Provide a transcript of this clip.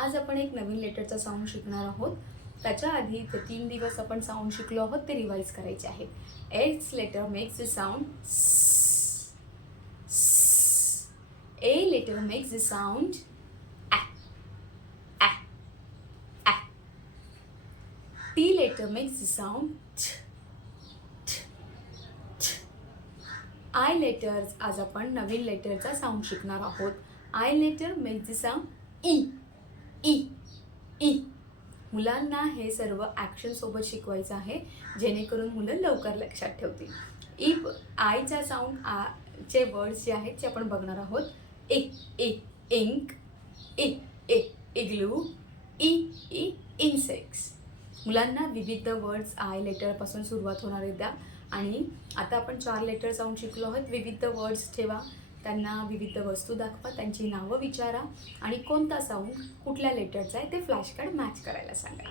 आज आपण एक नवीन लेटरचा साऊंड शिकणार आहोत. त्याच्या आधी ते 3 दिवस आपण साऊंड शिकलो आहोत ते रिवाइज करायचे आहे. H letter makes the sound स. A letter makes the sound ä. ä. ä. T letter makes the sound ठ. ठ. ठ. आय लेटर्स आज आपण नवीन लेटरचा साऊंड शिकणार आहोत. I letter makes the sound E. E. E. मुलांना हे सर्व ॲक्शन सोबत शिकवायचं आहे जेणेकरून मुलं लवकर लक्षात ठेवतील. ई आयचा साऊंड चे वर्ड्स जे आहेत ते आपण बघणार आहोत. A A ink. A A igloo. E E insects. मुलांना विविध वर्ड्स आय लेटरपासून सुरुवात होणार आहे द्या. आणि आता आपण 4 लेटर साऊंड शिकलो आहोत. विविध वर्ड्स ठेवा, त्यांना विविध वस्तू दाखवा, त्यांची नावं विचारा आणि कोणता साऊंड कुठल्या लेटरचा आहे ते फ्लॅश कार्ड मॅच करायला सांगा.